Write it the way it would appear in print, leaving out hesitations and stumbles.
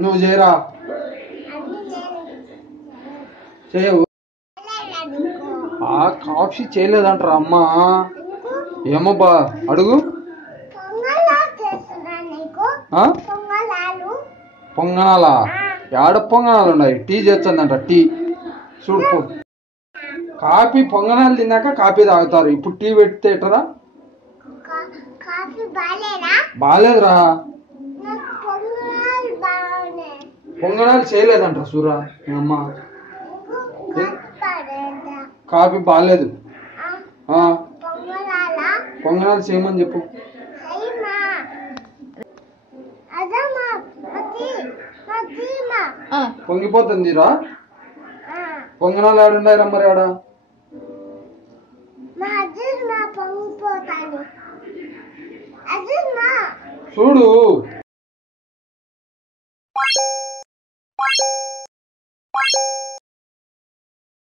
నువ్వు చేయరా చేయవు కాఫీ చేయలేదంటారా అమ్మా ఏమబ్బా అడుగు పొంగనాలా ఏడ పొంగనాలు ఉన్నాయి టీ చేస్తుందంట టీ చూడు కాఫీ పొంగనాలు తిన్నాక కాఫీ తాగుతారు ఇప్పుడు టీ పెడితే ఎటరా బాలేదురా పొంగనాలు చేయలేదంట సూరా అమ్మ కాఫీ బాగాలేదు పొంగనాలు చేయమని చెప్పు పొంగిపోతుందిరా పొంగనాలు ఆడున్నాయిరా మరి ఆడ చూడు